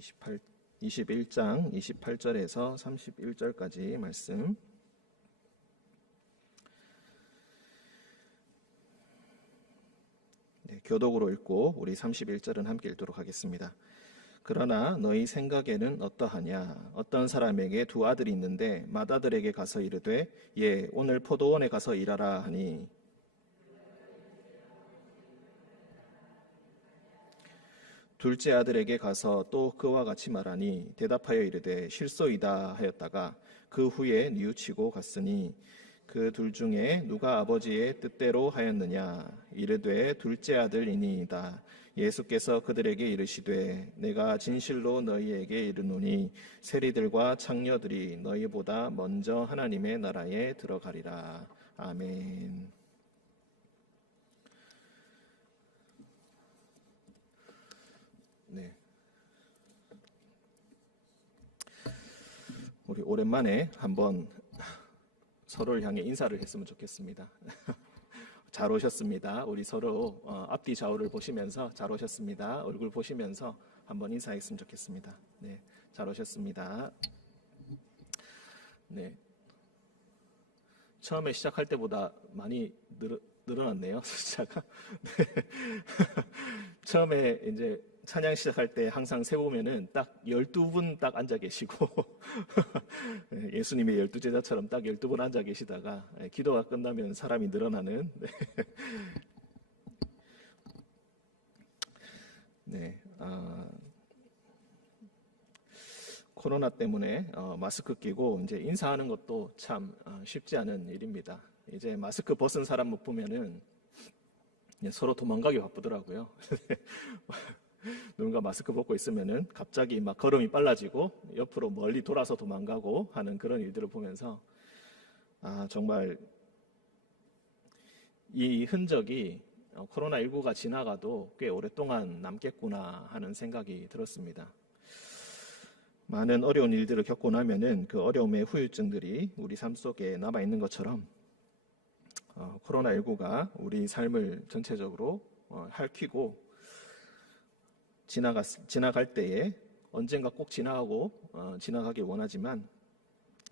21장 28절에서 31절까지 말씀. 교독으로 읽고 우리 31절은 함께 읽도록 하겠습니다. 그러나 너희 생각에는 어떠하냐? 어떤 사람에게 두 아들이 있는데 맏아들에게 가서 이르되 예 오늘 포도원에 가서 일하라 하니 둘째 아들에게 가서 또 그와 같이 말하니 대답하여 이르되 실소이다 하였다가 그 후에 뉘우치고 갔으니 그 둘 중에 누가 아버지의 뜻대로 하였느냐? 이르되 둘째 아들이니이다. 예수께서 그들에게 이르시되 내가 진실로 너희에게 이르노니 세리들과 창녀들이 너희보다 먼저 하나님의 나라에 들어가리라. 아멘. 네. 우리 오랜만에 한번 서로를 향해 인사를 했으면 좋겠습니다. 잘 오셨습니다. 우리 서로 앞뒤 좌우를 보시면서 잘 오셨습니다. 얼굴 보시면서 한번 인사했으면 좋겠습니다. 네, 잘 오셨습니다. 네, 처음에 시작할 때보다 많이 늘어났네요. 숫자가. 네. 처음에 이제 찬양 시작할 때 항상 세우면은 딱 12분 딱 앉아 계시고 예수님의 12제자처럼 딱 12분 앉아 계시다가 기도가 끝나면 사람이 늘어나는 코로나 때문에 마스크 끼고 이제 인사하는 것도 참 쉽지 않은 일입니다. 이제 마스크 벗은 사람 보면은 서로 도망가기 바쁘더라고요. 누군가 마스크 벗고 있으면은 갑자기 막 걸음이 빨라지고 옆으로 멀리 돌아서 도망가고 하는 그런 일들을 보면서 정말 이 흔적이 코로나19가 지나가도 꽤 오랫동안 남겠구나 하는 생각이 들었습니다. 많은 어려운 일들을 겪고 나면은 그 어려움의 후유증들이 우리 삶 속에 남아 있는 것처럼 코로나19가 우리 삶을 전체적으로 핥히고 지나갈 때에 언젠가 꼭 지나가길 원하지만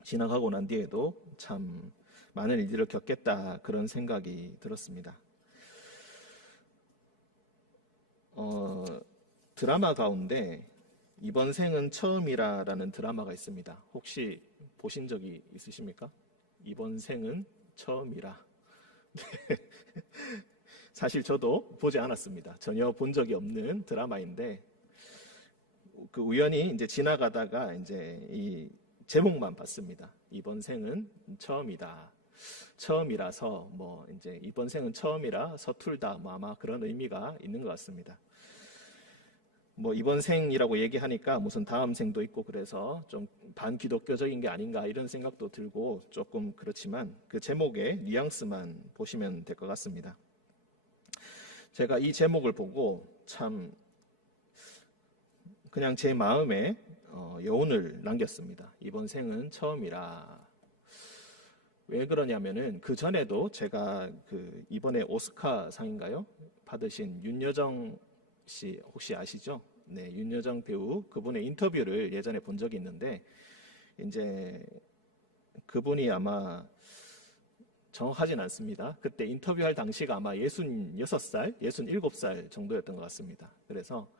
지나가고 난 뒤에도 참 많은 일들을 겪겠다 그런 생각이 들었습니다. 드라마 가운데 이번 생은 처음이라라는 드라마가 있습니다. 혹시 보신 적이 있으십니까? 이번 생은 처음이라. 네. 사실 저도 보지 않았습니다. 전혀 본 적이 없는 드라마인데 그 우연히 이제 지나가다가 이제 이 제목만 봤습니다. 이번 생은 처음이다. 처음이라서 뭐 이제 이번 생은 처음이라 서툴다 뭐 아마 그런 의미가 있는 것 같습니다. 뭐 이번 생이라고 얘기하니까 무슨 다음 생도 있고 그래서 좀 반기독교적인 게 아닌가 이런 생각도 들고 조금 그렇지만 그 제목의 뉘앙스만 보시면 될 것 같습니다. 제가 이 제목을 보고 참 그냥 제 마음에 여운을 남겼습니다. 이번 생은 처음이라. 왜 그러냐면은 그 전에도 제가 그 이번에 오스카상인가요? 받으신 윤여정 씨 혹시 아시죠? 네, 윤여정 배우 그분의 인터뷰를 예전에 본 적이 있는데 이제 그분이 아마 정확하진 않습니다. 그때 인터뷰할 당시가 아마 66살, 67살 정도였던 것 같습니다. 그래서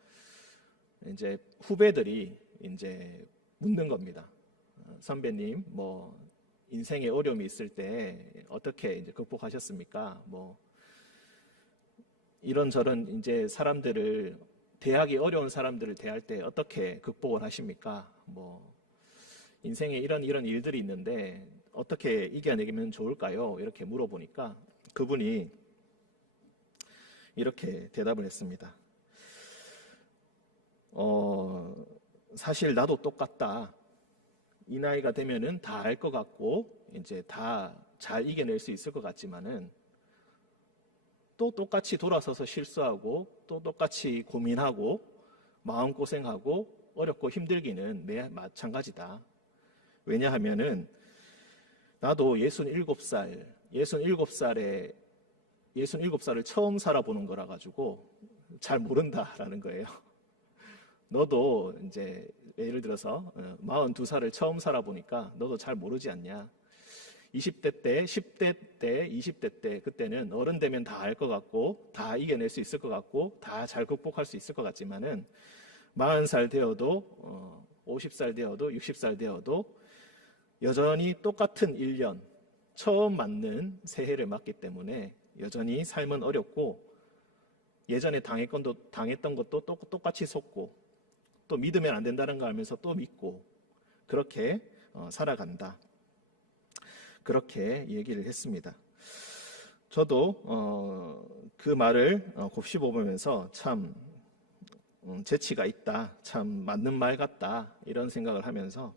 이제 후배들이 이제 묻는 겁니다. 선배님, 뭐 인생에 어려움이 있을 때 어떻게 이제 극복하셨습니까? 뭐 이런저런 이제 사람들을 대하기 어려운 사람들을 대할 때 어떻게 극복을 하십니까? 뭐 인생에 이런 일들이 있는데 어떻게 이겨내면 좋을까요? 이렇게 물어보니까 그분이 이렇게 대답을 했습니다. 사실 나도 똑같다. 이 나이가 되면은 다 알 것 같고 이제 다 잘 이겨낼 수 있을 것 같지만은 또 똑같이 돌아서서 실수하고 또 똑같이 고민하고 마음고생하고 어렵고 힘들기는 내 마찬가지다. 왜냐하면은 나도 67살을 처음 살아보는 거라 가지고 잘 모른다라는 거예요. 너도 이제 예를 들어서 42살을 처음 살아보니까 너도 잘 모르지 않냐. 20대 때, 10대 때, 20대 때 그때는 어른 되면 다 알 것 같고 다 이겨낼 수 있을 것 같고 다 잘 극복할 수 있을 것 같지만은 40살 되어도 50살 되어도 60살 되어도 여전히 똑같은 1년 처음 맞는 새해를 맞기 때문에 여전히 삶은 어렵고 예전에 당했던 것도 똑같이 속고 또 믿으면 안 된다는 거 알면서 또 믿고 그렇게 살아간다. 그렇게 얘기를 했습니다. 저도 그 말을 곱씹어보면서 참 재치가 있다, 참 맞는 말 같다 이런 생각을 하면서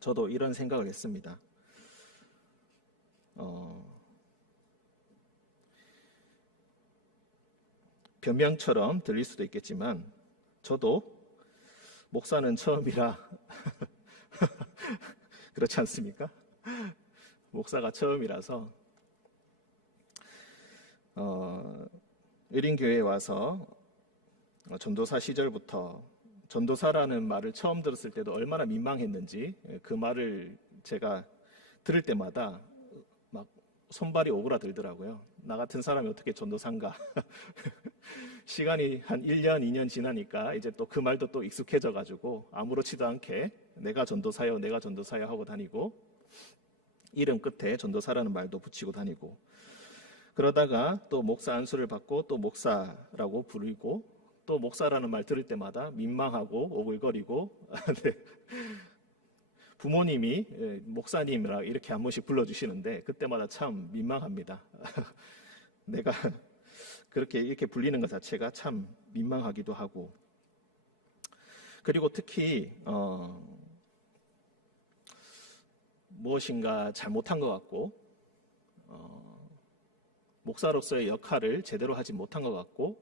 저도 이런 생각을 했습니다. 변명처럼 들릴 수도 있겠지만 저도 목사는 처음이라 그렇지 않습니까? 목사가 처음이라서 의린교회에 와서 전도사 시절부터 전도사라는 말을 처음 들었을 때도 얼마나 민망했는지 그 말을 제가 들을 때마다 막 손발이 오그라들더라고요. 나 같은 사람이 어떻게 전도사인가. 시간이 한 1년, 2년 지나니까 이제 또 그 말도 또 익숙해져가지고 아무렇지도 않게 내가 전도사요, 내가 전도사요 하고 다니고 이름 끝에 전도사라는 말도 붙이고 다니고 그러다가 또 목사 안수를 받고 또 목사라고 부르고 또 목사라는 말 들을 때마다 민망하고 오글거리고 네. 부모님이 목사님이라 이렇게 한 번씩 불러주시는데 그때마다 참 민망합니다. 내가 그렇게 이렇게 불리는 것 자체가 참 민망하기도 하고 그리고 특히 무엇인가 잘못한 것 같고 목사로서의 역할을 제대로 하지 못한 것 같고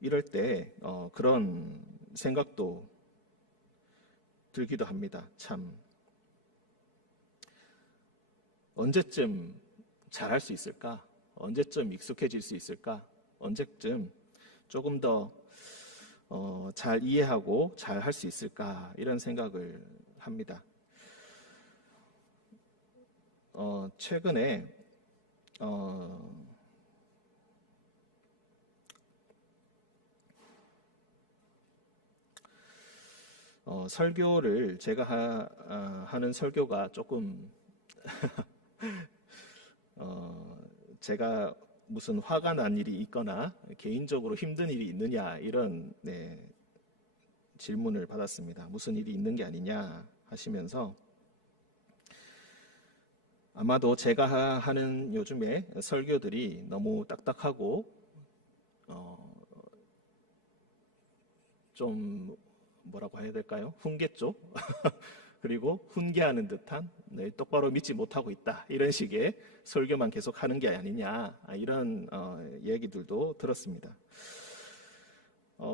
이럴 때 그런 생각도 들기도 합니다. 참 언제쯤 잘할 수 있을까? 언제쯤 익숙해질 수 있을까? 언제쯤 조금 더 잘 이해하고 잘 할 수 있을까? 이런 생각을 합니다. 최근에 설교를 제가 하는 설교가 조금 제가 무슨 화가 난 일이 있거나 개인적으로 힘든 일이 있느냐 이런 질문을 받았습니다. 무슨 일이 있는 게 아니냐 하시면서 아마도 제가 하는 요즘에 설교들이 너무 딱딱하고 좀 뭐라고 해야 될까요? 훈계죠. 그리고 훈계하는 듯한 똑바로 믿지 못하고 있다. 이런 식의 설교만 계속 하는 게 아니냐. 이런 얘기들도 들었습니다.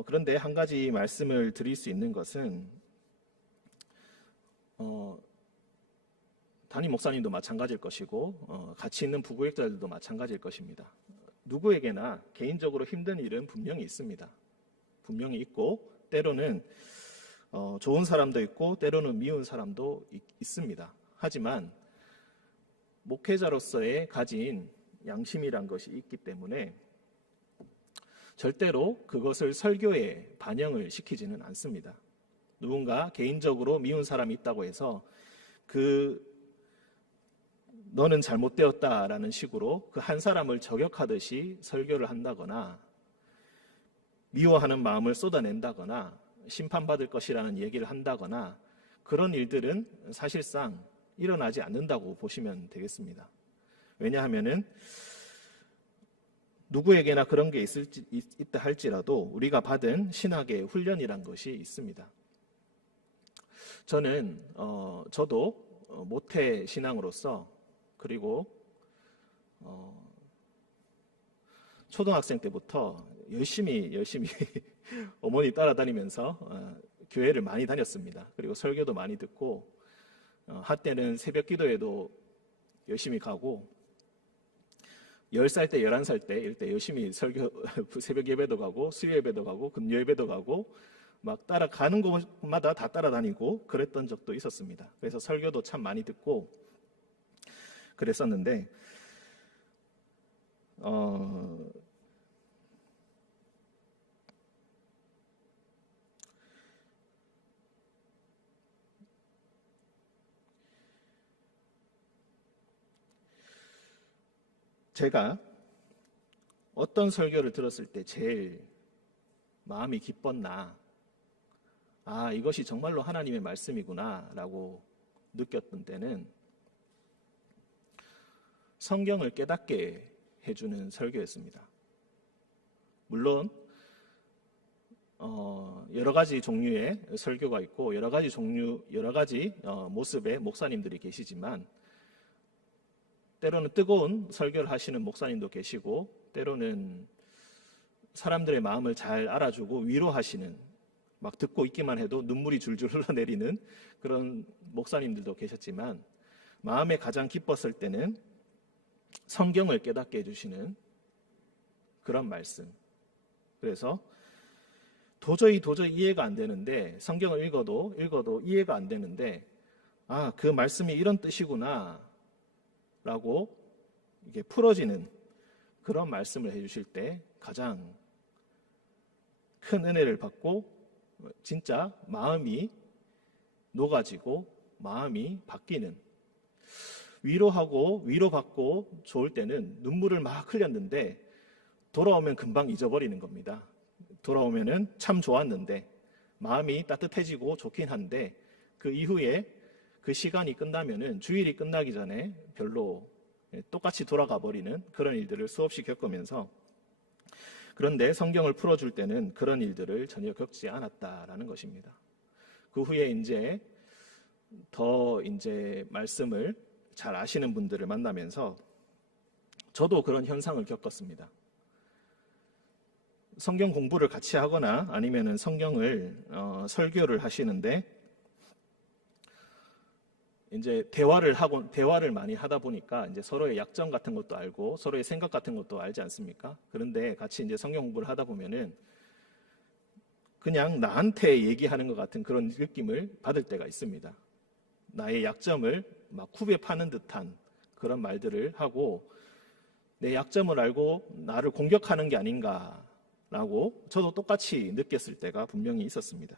그런데 한 가지 말씀을 드릴 수 있는 것은 담임 목사님도 마찬가지일 것이고 같이 있는 부교육자들도 마찬가지일 것입니다. 누구에게나 개인적으로 힘든 일은 분명히 있습니다. 분명히 있고 때로는 좋은 사람도 있고 때로는 미운 사람도 있습니다. 하지만 목회자로서의 가진 양심이란 것이 있기 때문에 절대로 그것을 설교에 반영을 시키지는 않습니다. 누군가 개인적으로 미운 사람이 있다고 해서 너는 잘못되었다라는 식으로 그 한 사람을 저격하듯이 설교를 한다거나 미워하는 마음을 쏟아낸다거나 심판받을 것이라는 얘기를 한다거나 그런 일들은 사실상 일어나지 않는다고 보시면 되겠습니다. 왜냐하면은 누구에게나 그런 게 있다 할지라도 우리가 받은 신학의 훈련이란 것이 있습니다. 저도 모태 신앙으로서 그리고 초등학생 때부터 열심히 어머니 따라다니면서 교회를 많이 다녔습니다. 그리고 설교도 많이 듣고 한때는 새벽 기도에도 열심히 가고 10살 때, 11살 때 이럴 때 열심히 설교, 새벽 예배도 가고 수요 예배도 가고 금요 예배도 가고 막 따라가는 곳마다 다 따라다니고 그랬던 적도 있었습니다. 그래서 설교도 참 많이 듣고 그랬었는데 제가 어떤 설교를 들었을 때 제일 마음이 기뻤나, 아, 이것이 정말로 하나님의 말씀이구나 라고 느꼈던 때는 성경을 깨닫게 해주는 설교였습니다. 물론 여러 가지 종류의 설교가 있고 여러 가지 모습의 목사님들이 계시지만 때로는 뜨거운 설교를 하시는 목사님도 계시고 때로는 사람들의 마음을 잘 알아주고 위로하시는, 막 듣고 있기만 해도 눈물이 줄줄 흘러내리는 그런 목사님들도 계셨지만 마음에 가장 기뻤을 때는 성경을 깨닫게 해주시는 그런 말씀. 그래서 도저히 이해가 안 되는데, 성경을 읽어도 이해가 안 되는데, 아, 그 말씀이 이런 뜻이구나 라고 이게 풀어지는 그런 말씀을 해주실 때 가장 큰 은혜를 받고 진짜 마음이 녹아지고 마음이 바뀌는, 위로받고 좋을 때는 눈물을 막 흘렸는데 돌아오면 금방 잊어버리는 겁니다. 돌아오면은 참 좋았는데 마음이 따뜻해지고 좋긴 한데 그 이후에 그 시간이 끝나면은 주일이 끝나기 전에 별로 똑같이 돌아가 버리는 그런 일들을 수없이 겪으면서, 그런데 성경을 풀어줄 때는 그런 일들을 전혀 겪지 않았다라는 것입니다. 그 후에 이제 말씀을 잘 아시는 분들을 만나면서 저도 그런 현상을 겪었습니다. 성경 공부를 같이 하거나 아니면은 성경을 설교를 하시는데 이제 대화를 많이 하다 보니까 이제 서로의 약점 같은 것도 알고 서로의 생각 같은 것도 알지 않습니까? 그런데 같이 이제 성경 공부를 하다 보면은 그냥 나한테 얘기하는 것 같은 그런 느낌을 받을 때가 있습니다. 나의 약점을 막 후벼 파는 듯한 그런 말들을 하고 내 약점을 알고 나를 공격하는 게 아닌가라고 저도 똑같이 느꼈을 때가 분명히 있었습니다.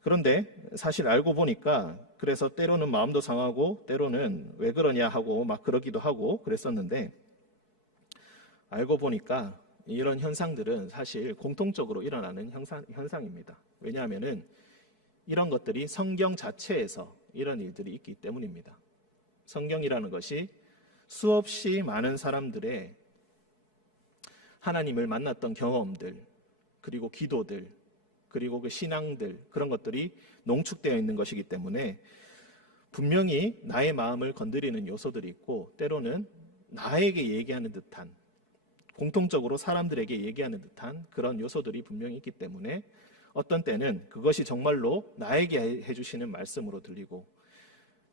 그런데 사실 알고 보니까 그래서 때로는 마음도 상하고 때로는 왜 그러냐 하고 막 그러기도 하고 그랬었는데, 알고 보니까 이런 현상들은 사실 공통적으로 일어나는 현상입니다. 왜냐하면은 이런 것들이 성경 자체에서 이런 일들이 있기 때문입니다. 성경이라는 것이 수없이 많은 사람들의 하나님을 만났던 경험들, 그리고 기도들, 그리고 그 신앙들, 그런 것들이 농축되어 있는 것이기 때문에 분명히 나의 마음을 건드리는 요소들이 있고 때로는 나에게 얘기하는 듯한, 공통적으로 사람들에게 얘기하는 듯한 그런 요소들이 분명히 있기 때문에 어떤 때는 그것이 정말로 나에게 해주시는 말씀으로 들리고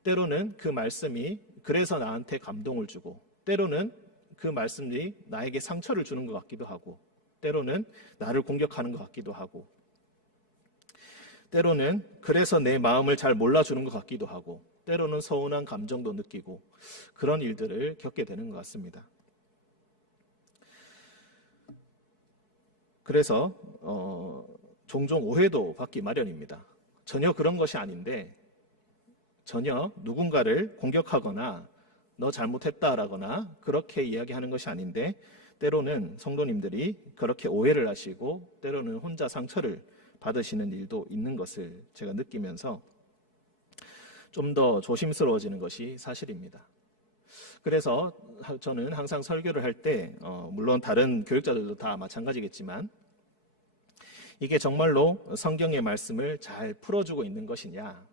때로는 그 말씀이 그래서 나한테 감동을 주고 때로는 그 말씀이 나에게 상처를 주는 것 같기도 하고 때로는 나를 공격하는 것 같기도 하고 때로는 그래서 내 마음을 잘 몰라주는 것 같기도 하고 때로는 서운한 감정도 느끼고 그런 일들을 겪게 되는 것 같습니다. 그래서 종종 오해도 받기 마련입니다. 전혀 그런 것이 아닌데 전혀 누군가를 공격하거나 너 잘못했다라거나 그렇게 이야기하는 것이 아닌데 때로는 성도님들이 그렇게 오해를 하시고 때로는 혼자 상처를 받으시는 일도 있는 것을 제가 느끼면서 좀 더 조심스러워지는 것이 사실입니다. 그래서 저는 항상 설교를 할 때 물론 다른 교육자들도 다 마찬가지겠지만 이게 정말로 성경의 말씀을 잘 풀어주고 있는 것이냐,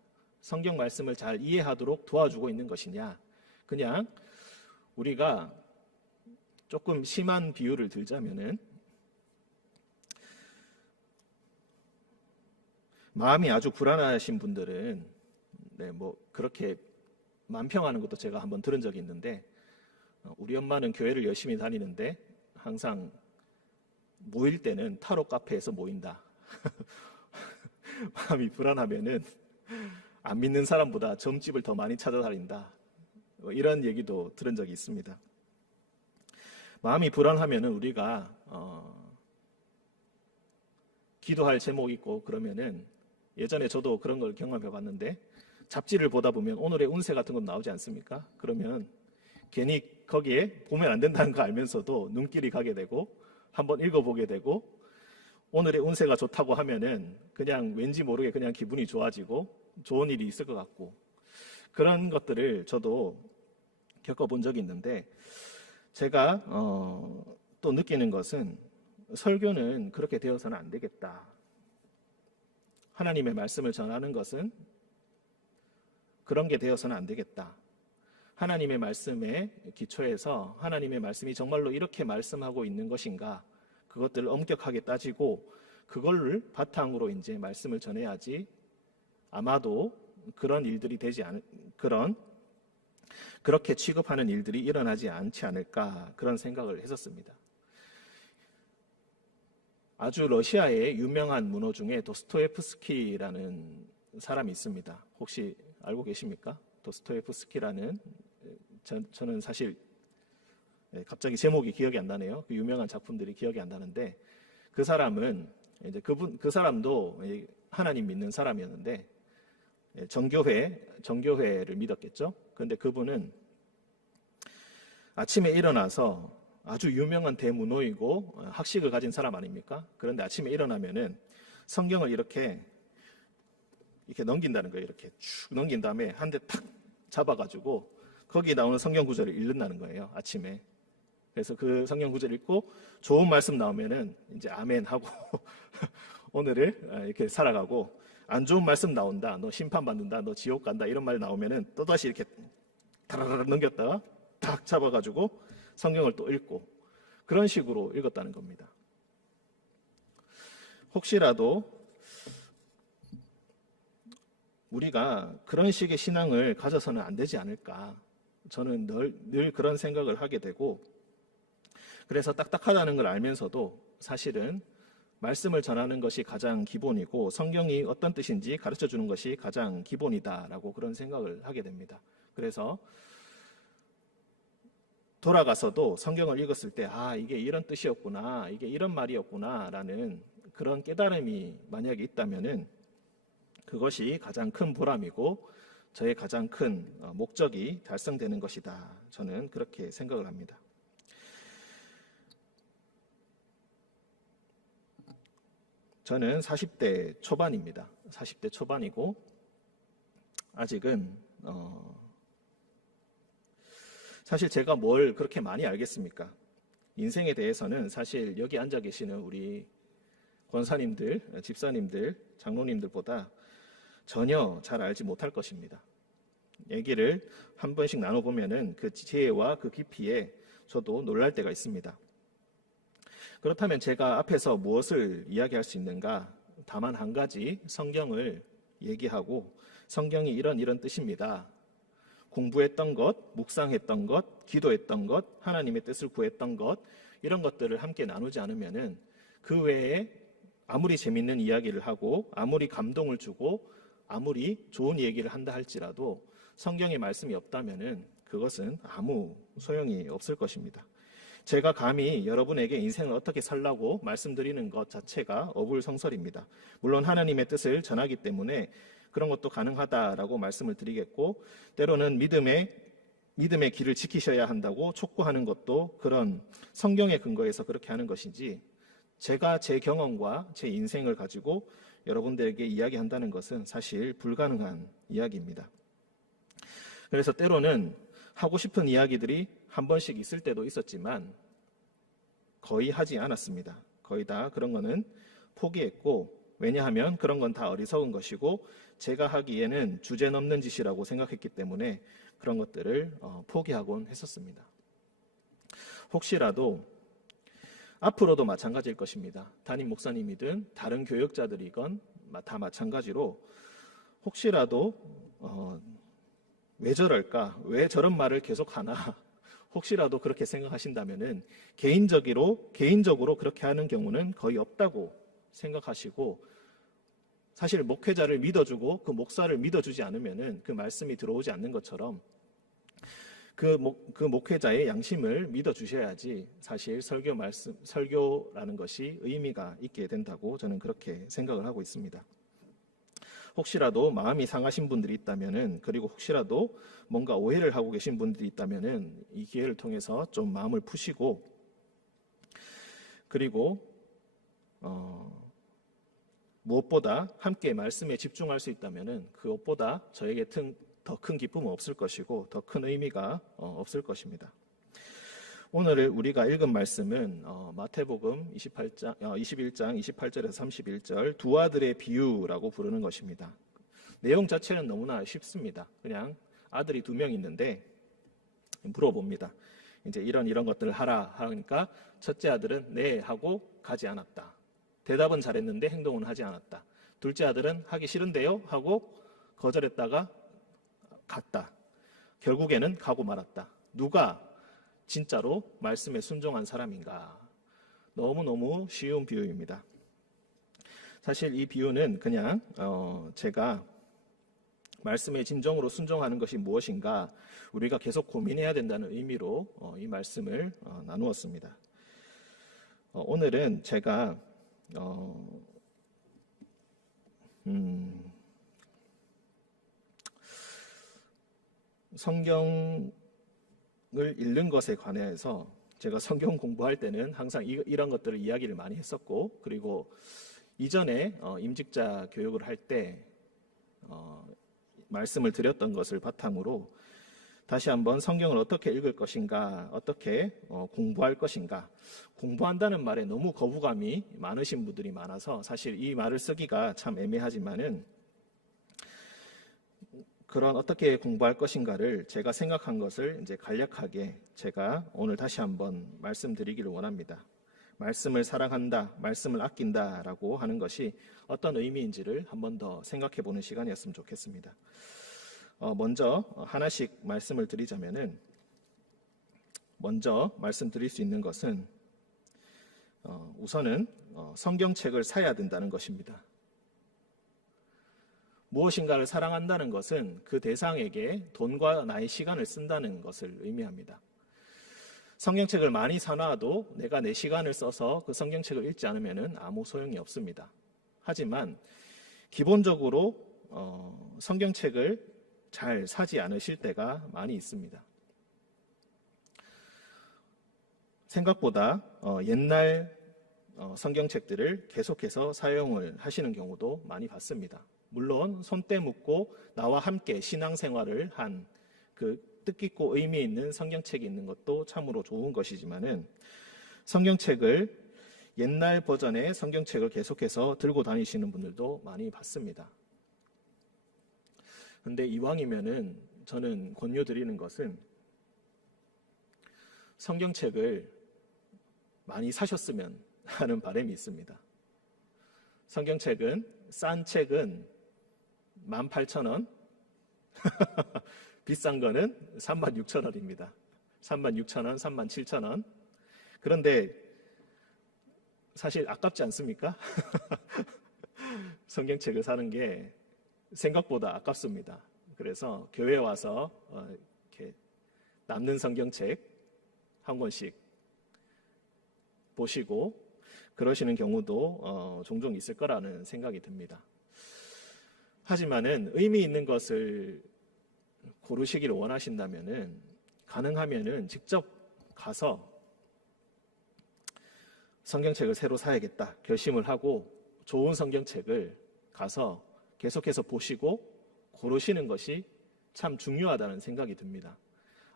성경 말씀을 잘 이해하도록 도와주고 있는 것이냐, 그냥 우리가 조금 심한 비유를 들자면은 마음이 아주 불안하신 분들은 뭐 그렇게 만평하는 것도 제가 한번 들은 적이 있는데 우리 엄마는 교회를 열심히 다니는데 항상 모일 때는 타로 카페에서 모인다. 마음이 불안하면은 안 믿는 사람보다 점집을 더 많이 찾아다닌다. 이런 얘기도 들은 적이 있습니다. 마음이 불안하면은 우리가 기도할 제목이 있고 그러면은 예전에 저도 그런 걸 경험해 봤는데 잡지를 보다 보면 오늘의 운세 같은 건 나오지 않습니까? 그러면 괜히 거기에 보면 안 된다는 거 알면서도 눈길이 가게 되고 한번 읽어보게 되고 오늘의 운세가 좋다고 하면은 그냥 왠지 모르게 그냥 기분이 좋아지고 좋은 일이 있을 것 같고 그런 것들을 저도 겪어본 적이 있는데 제가 또 느끼는 것은 설교는 그렇게 되어서는 안 되겠다. 하나님의 말씀을 전하는 것은 그런 게 되어서는 안 되겠다. 하나님의 말씀에 기초해서 하나님의 말씀이 정말로 이렇게 말씀하고 있는 것인가 그것들을 엄격하게 따지고 그걸 바탕으로 이제 말씀을 전해야지 아마도 그런 일들이 되지 않을 그렇게 취급하는 일들이 일어나지 않지 않을까 그런 생각을 했었습니다. 아주 러시아의 유명한 문호 중에 도스토옙스키라는 사람이 있습니다. 혹시 알고 계십니까? 도스토옙스키라는 저는 사실 갑자기 제목이 기억이 안 나네요. 그 유명한 작품들이 기억이 안 나는데 그 사람은 이제 그 사람도 하나님 믿는 사람이었는데 정교회를 믿었겠죠. 그런데 그분은 아침에 일어나서 아주 유명한 대문호이고 학식을 가진 사람 아닙니까? 그런데 아침에 일어나면은 성경을 이렇게 넘긴다는 거예요. 이렇게 쭉 넘긴 다음에 한 대 탁 잡아가지고 거기 나오는 성경 구절을 읽는다는 거예요. 아침에. 그래서 그 성경 구절 읽고 좋은 말씀 나오면은 이제 아멘 하고 오늘을 이렇게 살아가고 안 좋은 말씀 나온다. 너 심판받는다. 너 지옥 간다. 이런 말 나오면은 또다시 이렇게 다라락 넘겼다가 탁 잡아가지고 성경을 또 읽고 그런 식으로 읽었다는 겁니다. 혹시라도 우리가 그런 식의 신앙을 가져서는 안 되지 않을까. 저는 늘 그런 생각을 하게 되고 그래서 딱딱하다는 걸 알면서도 사실은 말씀을 전하는 것이 가장 기본이고 성경이 어떤 뜻인지 가르쳐 주는 것이 가장 기본이다라고 그런 생각을 하게 됩니다. 그래서 돌아가서도 성경을 읽었을 때 이게 이런 뜻이었구나, 이게 이런 말이었구나라는 그런 깨달음이 만약에 있다면은 그것이 가장 큰 보람이고 저의 가장 큰 목적이 달성되는 것이다. 저는 그렇게 생각을 합니다. 저는 40대 초반입니다. 40대 초반이고 아직은 사실 제가 뭘 그렇게 많이 알겠습니까? 인생에 대해서는 사실 여기 앉아 계시는 우리 권사님들, 집사님들, 장로님들보다 전혀 잘 알지 못할 것입니다. 얘기를 한 번씩 나눠보면은 그 지혜와 그 깊이에 저도 놀랄 때가 있습니다. 그렇다면 제가 앞에서 무엇을 이야기할 수 있는가? 다만 한 가지 성경을 얘기하고 성경이 이런 뜻입니다. 공부했던 것, 묵상했던 것, 기도했던 것, 하나님의 뜻을 구했던 것 이런 것들을 함께 나누지 않으면은 그 외에 아무리 재밌는 이야기를 하고 아무리 감동을 주고 아무리 좋은 얘기를 한다 할지라도 성경의 말씀이 없다면은 그것은 아무 소용이 없을 것입니다. 제가 감히 여러분에게 인생을 어떻게 살라고 말씀드리는 것 자체가 어불성설입니다. 물론 하나님의 뜻을 전하기 때문에 그런 것도 가능하다라고 말씀을 드리겠고 때로는 믿음의 길을 지키셔야 한다고 촉구하는 것도 그런 성경의 근거에서 그렇게 하는 것이지 제가 제 경험과 제 인생을 가지고 여러분들에게 이야기한다는 것은 사실 불가능한 이야기입니다. 그래서 때로는 하고 싶은 이야기들이 한 번씩 있을 때도 있었지만 거의 하지 않았습니다. 거의 다 그런 거는 포기했고 왜냐하면 그런 건 다 어리석은 것이고 제가 하기에는 주제넘는 짓이라고 생각했기 때문에 그런 것들을 포기하곤 했었습니다. 혹시라도 앞으로도 마찬가지일 것입니다. 담임 목사님이든 다른 교역자들이건 다 마찬가지로 혹시라도 왜 저럴까? 왜 저런 말을 계속 하나? 혹시라도 그렇게 생각하신다면은 개인적으로 그렇게 하는 경우는 거의 없다고 생각하시고, 사실 목회자를 믿어주고 그 목사를 믿어주지 않으면은 그 말씀이 들어오지 않는 것처럼 그 목회자의 양심을 믿어주셔야지 사실 설교라는 것이 의미가 있게 된다고 저는 그렇게 생각을 하고 있습니다. 혹시라도 마음이 상하신 분들이 있다면은, 그리고 혹시라도 뭔가 오해를 하고 계신 분들이 있다면은 이 기회를 통해서 좀 마음을 푸시고, 그리고 무엇보다 함께 말씀에 집중할 수 있다면은 그것보다 저에게 더 큰 기쁨은 없을 것이고 더 큰 의미가 없을 것입니다. 오늘 우리가 읽은 말씀은 마태복음 21장 28절에서 31절 두 아들의 비유라고 부르는 것입니다. 내용 자체는 너무나 쉽습니다. 그냥 아들이 2명 있는데 물어봅니다. 이제 이런 것들을 하라 하니까 첫째 아들은 네 하고 가지 않았다. 대답은 잘했는데 행동은 하지 않았다. 둘째 아들은 하기 싫은데요 하고 거절했다가 갔다. 결국에는 가고 말았다. 누가 진짜로 말씀에 순종한 사람인가? 너무너무 쉬운 비유입니다. 사실 이 비유는 그냥 제가 말씀에 진정으로 순종하는 것이 무엇인가 우리가 계속 고민해야 된다는 의미로 이 말씀을 나누었습니다. 오늘은 제가 성경을 읽는 것에 관해서 제가 성경 공부할 때는 항상 이런 것들을 이야기를 많이 했었고, 그리고 이전에 임직자 교육을 할 때 말씀을 드렸던 것을 바탕으로 다시 한번 성경을 어떻게 읽을 것인가, 어떻게 공부할 것인가. 공부한다는 말에 너무 거부감이 많으신 분들이 많아서 사실 이 말을 쓰기가 참 애매하지만은, 그런 어떻게 공부할 것인가를 제가 생각한 것을 이제 간략하게 제가 오늘 다시 한번 말씀드리기를 원합니다. 말씀을 사랑한다, 말씀을 아낀다라고 하는 것이 어떤 의미인지를 한 번 더 생각해 보는 시간이었으면 좋겠습니다. 먼저 하나씩 말씀을 드리자면은, 먼저 말씀드릴 수 있는 것은 우선은 성경책을 사야 된다는 것입니다. 무엇인가를 사랑한다는 것은 그 대상에게 돈과 나의 시간을 쓴다는 것을 의미합니다. 성경책을 많이 사놔도 내가 내 시간을 써서 그 성경책을 읽지 않으면 아무 소용이 없습니다. 하지만 기본적으로 성경책을 잘 사지 않으실 때가 많이 있습니다. 생각보다 옛날 성경책들을 계속해서 사용을 하시는 경우도 많이 봤습니다. 물론 손때 묻고 나와 함께 신앙생활을 한 그 뜻깊고 의미 있는 성경책이 있는 것도 참으로 좋은 것이지만은, 성경책을 옛날 버전의 성경책을 계속해서 들고 다니시는 분들도 많이 봤습니다. 그런데 이왕이면은 저는 권유드리는 것은 성경책을 많이 사셨으면 하는 바람이 있습니다. 성경책은 싼 책은 18,000원, 비싼 거는 36,000원입니다. 36,000원, 37,000원. 그런데 사실 아깝지 않습니까? 성경책을 사는 게 생각보다 아깝습니다. 그래서 교회 와서 이렇게 남는 성경책 한 권씩 보시고 그러시는 경우도 종종 있을 거라는 생각이 듭니다. 하지만은 의미 있는 것을 고르시기를 원하신다면은, 가능하면은 직접 가서 성경책을 새로 사야겠다 결심을 하고 좋은 성경책을 가서 계속해서 보시고 고르시는 것이 참 중요하다는 생각이 듭니다.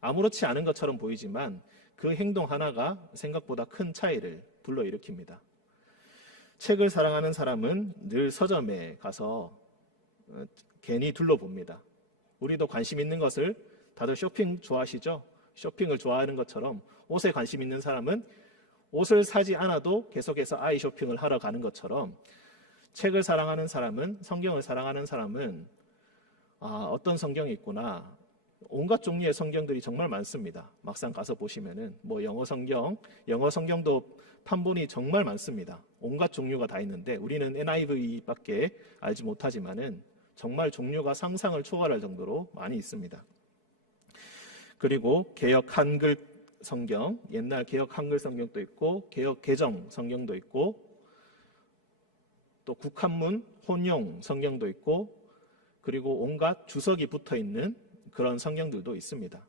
아무렇지 않은 것처럼 보이지만 그 행동 하나가 생각보다 큰 차이를 불러일으킵니다. 책을 사랑하는 사람은 늘 서점에 가서 괜히 둘러봅니다. 우리도 관심 있는 것을, 다들 쇼핑 좋아하시죠? 쇼핑을 좋아하는 것처럼 옷에 관심 있는 사람은 옷을 사지 않아도 계속해서 아이 쇼핑을 하러 가는 것처럼, 책을 사랑하는 사람은, 성경을 사랑하는 사람은 어떤 성경이 있구나, 온갖 종류의 성경들이 정말 많습니다. 막상 가서 보시면은 뭐 영어 성경도 판본이 정말 많습니다. 온갖 종류가 다 있는데 우리는 NIV밖에 알지 못하지만은 정말 종류가 상상을 초월할 정도로 많이 있습니다. 그리고 개역 한글 성경, 옛날 개역 한글 성경도 있고 개역 개정 성경도 있고 또 국한문 혼용 성경도 있고 그리고 온갖 주석이 붙어 있는 그런 성경들도 있습니다.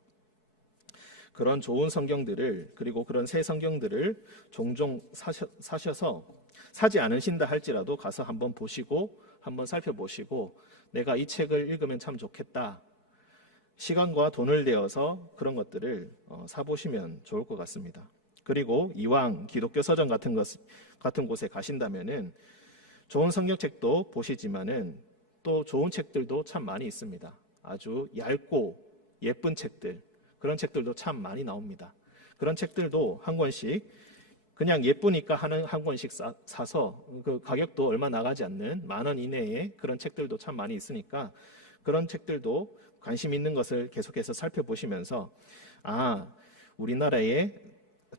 그런 좋은 성경들을 그리고 그런 새 성경들을 종종 사셔서 사지 않으신다 할지라도 가서 한번 보시고 한번 살펴보시고 내가 이 책을 읽으면 참 좋겠다. 시간과 돈을 내어서 그런 것들을 사보시면 좋을 것 같습니다. 그리고 이왕 기독교 서점 같은 곳에 가신다면은 좋은 성경책도 보시지만은 또 좋은 책들도 참 많이 있습니다. 아주 얇고 예쁜 책들, 그런 책들도 참 많이 나옵니다. 그런 책들도 한 권씩 그냥 예쁘니까 한 권씩 사서 그 가격도 얼마 나가지 않는 10,000원 이내의 그런 책들도 참 많이 있으니까 그런 책들도 관심 있는 것을 계속해서 살펴보시면서 우리나라의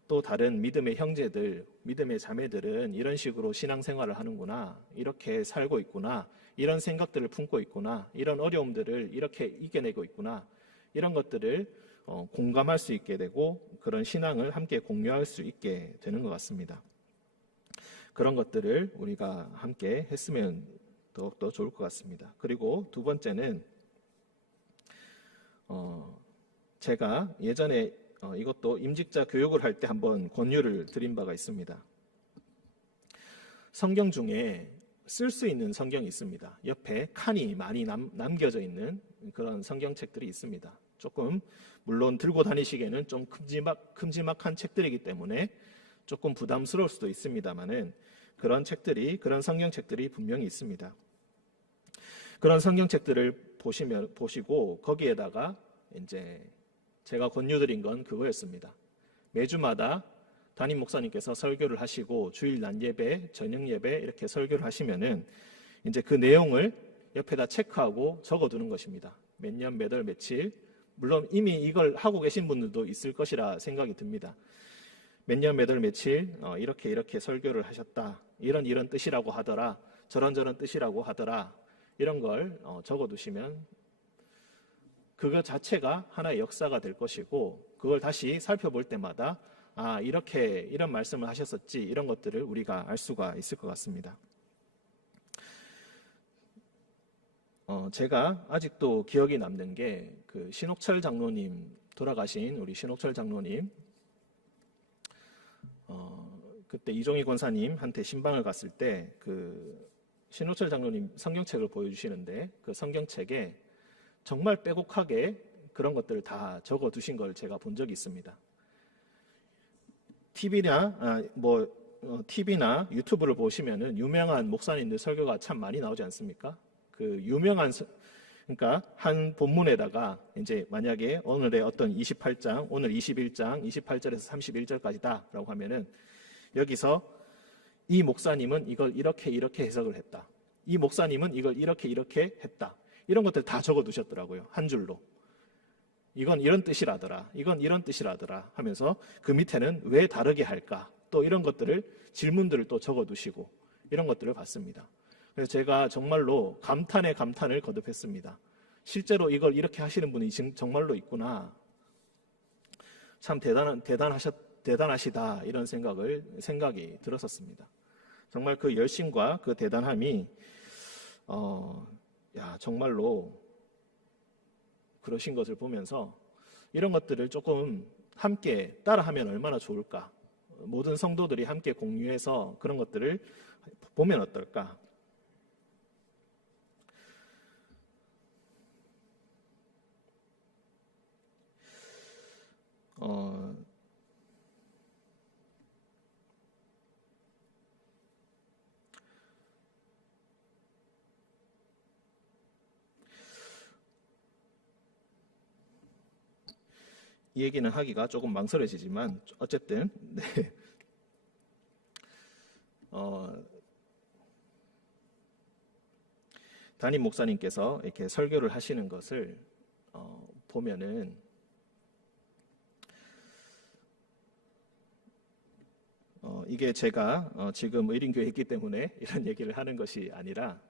또 다른 믿음의 형제들, 믿음의 자매들은 이런 식으로 신앙생활을 하는구나, 이렇게 살고 있구나, 이런 생각들을 품고 있구나, 이런 어려움들을 이렇게 이겨내고 있구나, 이런 것들을 공감할 수 있게 되고 그런 신앙을 함께 공유할 수 있게 되는 것 같습니다. 그런 것들을 우리가 함께 했으면 더욱더 좋을 것 같습니다. 그리고 두 번째는 제가 예전에 이것도 임직자 교육을 할 때 한번 권유를 드린 바가 있습니다. 성경 중에 쓸 수 있는 성경이 있습니다. 옆에 칸이 많이 남겨져 있는 그런 성경책들이 있습니다. 조금 물론 들고 다니시기에는 좀 큼지막한 책들이기 때문에 조금 부담스러울 수도 있습니다만은 그런 성경책들이 분명히 있습니다. 그런 성경책들을 보시고 거기에다가 이제 제가 권유드린 건 그거였습니다. 매주마다 담임 목사님께서 설교를 하시고 주일 낮 예배, 저녁 예배 이렇게 설교를 하시면은 이제 그 내용을 옆에다 체크하고 적어두는 것입니다. 몇 년, 몇 월, 며칠. 물론 이미 이걸 하고 계신 분들도 있을 것이라 생각이 듭니다. 몇 년, 몇 월, 며칠 이렇게 설교를 하셨다. 이런 뜻이라고 하더라. 저런 뜻이라고 하더라. 이런 걸 적어두시면 그거 자체가 하나의 역사가 될 것이고 그걸 다시 살펴볼 때마다 이런 말씀을 하셨었지, 이런 것들을 우리가 알 수가 있을 것 같습니다. 제가 아직도 기억이 남는 게 그 신옥철 장로님, 돌아가신 우리 신옥철 장로님, 그때 이종희 권사님한테 신방을 갔을 때 그 신옥철 장로님 성경책을 보여주시는데 그 성경책에 정말 빼곡하게 그런 것들을 다 적어두신 걸 제가 본 적이 있습니다. TV나 유튜브를 보시면은 유명한 목사님들 설교가 참 많이 나오지 않습니까? 그러니까 한 본문에다가 이제 만약에 오늘의 어떤 28장, 오늘 21장, 28절에서 31절까지다라고 하면은 여기서 이 목사님은 이걸 이렇게 해석을 했다. 이 목사님은 이걸 이렇게 했다. 이런 것들 다 적어 두셨더라고요. 한 줄로. 이건 이런 뜻이라더라. 이건 이런 뜻이라더라 하면서 그 밑에는 왜 다르게 할까? 또 이런 것들을 질문들을 또 적어 두시고 이런 것들을 봤습니다. 그래서 제가 정말로 감탄에 감탄을 거듭했습니다. 실제로 이걸 이렇게 하시는 분이 정말로 있구나. 참 대단하시다 이런 생각이 들었었습니다. 정말 그 열심과 그 대단함이 정말로 그러신 것을 보면서 이런 것들을 조금 함께 따라하면 얼마나 좋을까? 모든 성도들이 함께 공유해서 그런 것들을 보면 어떨까? 이 얘기는 하기가 조금 망설여지지만 어쨌든 담임 목사님께서 이렇게 설교를 하시는 것을 보면은 이게 제가 지금 의린교회에 있기 때문에 이런 얘기를 하는 것이 아니라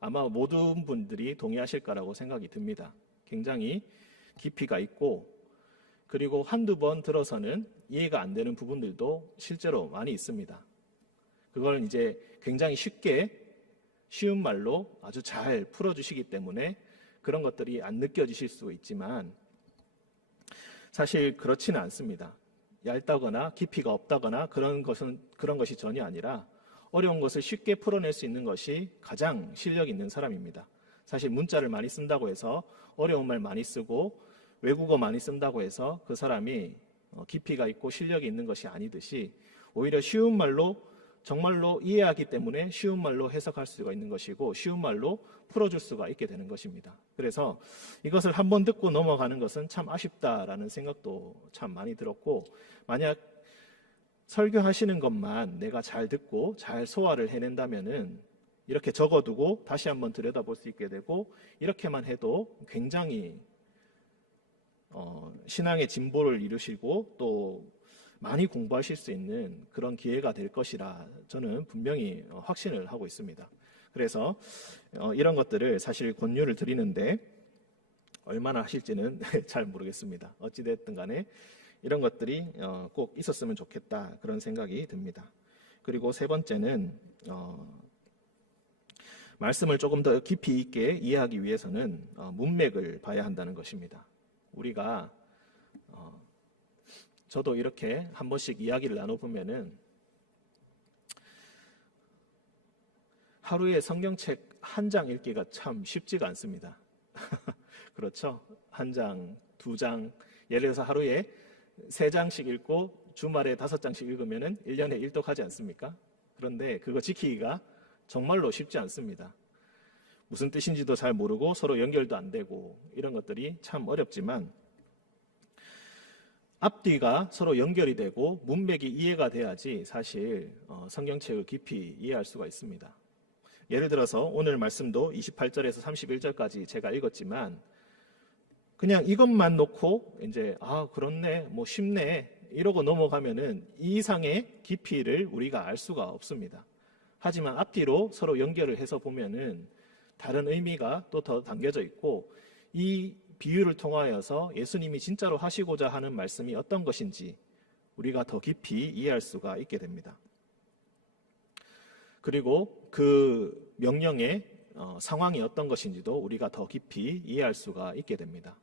아마 모든 분들이 동의하실 거라고 생각이 듭니다. 굉장히 깊이가 있고 그리고 한두 번 들어서는 이해가 안 되는 부분들도 실제로 많이 있습니다. 그걸 이제 굉장히 쉬운 말로 아주 잘 풀어주시기 때문에 그런 것들이 안 느껴지실 수 있지만 사실 그렇지는 않습니다. 얇다거나 깊이가 없다거나 그런 것이 전혀 아니라 어려운 것을 쉽게 풀어낼 수 있는 것이 가장 실력 있는 사람입니다. 사실 문자를 많이 쓴다고 해서 어려운 말 많이 쓰고 외국어 많이 쓴다고 해서 그 사람이 깊이가 있고 실력이 있는 것이 아니듯이 오히려 쉬운 말로 정말로 이해하기 때문에 쉬운 말로 해석할 수가 있는 것이고 쉬운 말로 풀어줄 수가 있게 되는 것입니다. 그래서 이것을 한번 듣고 넘어가는 것은 참 아쉽다라는 생각도 참 많이 들었고 만약 설교하시는 것만 내가 잘 듣고 잘 소화를 해낸다면은 이렇게 적어두고 다시 한번 들여다볼 수 있게 되고 이렇게만 해도 굉장히 신앙의 진보를 이루시고 또 많이 공부하실 수 있는 그런 기회가 될 것이라 저는 분명히 확신을 하고 있습니다. 그래서 이런 것들을 사실 권유를 드리는데 얼마나 하실지는 잘 모르겠습니다. 어찌됐든 간에 이런 것들이 꼭 있었으면 좋겠다 그런 생각이 듭니다. 그리고 세 번째는 말씀을 조금 더 깊이 있게 이해하기 위해서는 문맥을 봐야 한다는 것입니다. 우리가 저도 이렇게 한 번씩 이야기를 나눠보면은 하루에 성경책 한 장 읽기가 참 쉽지가 않습니다. 그렇죠? 한 장, 두 장, 예를 들어서 하루에 3장씩 읽고 주말에 5장씩 읽으면은 1년에 1독하지 않습니까? 그런데 그거 지키기가 정말로 쉽지 않습니다. 무슨 뜻인지도 잘 모르고 서로 연결도 안 되고 이런 것들이 참 어렵지만 앞뒤가 서로 연결이 되고 문맥이 이해가 돼야지 사실 성경책을 깊이 이해할 수가 있습니다. 예를 들어서 오늘 말씀도 28절에서 31절까지 제가 읽었지만 그냥 이것만 놓고 이제 그렇네 뭐 쉽네 이러고 넘어가면은 이 이상의 깊이를 우리가 알 수가 없습니다. 하지만 앞뒤로 서로 연결을 해서 보면은 다른 의미가 또 더 담겨져 있고 이 비유를 통하여서 예수님이 진짜로 하시고자 하는 말씀이 어떤 것인지 우리가 더 깊이 이해할 수가 있게 됩니다. 그리고 그 명령의 상황이 어떤 것인지도 우리가 더 깊이 이해할 수가 있게 됩니다.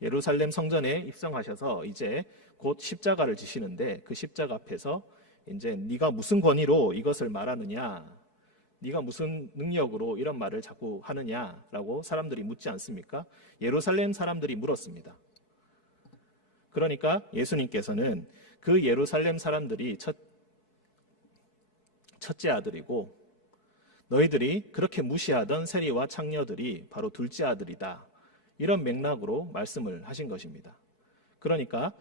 예루살렘 성전에 입성하셔서 이제 곧 십자가를 지시는데 그 십자가 앞에서 이제 네가 무슨 권위로 이것을 말하느냐, 네가 무슨 능력으로 이런 말을 자꾸 하느냐라고 사람들이 묻지 않습니까? 예루살렘 사람들이 물었습니다. 그러니까 예수님께서는 그 예루살렘 사람들이 첫째 아들이고 너희들이 그렇게 무시하던 세리와 창녀들이 바로 둘째 아들이다. 이런 맥락으로 말씀을 하신 것입니다. 그러니까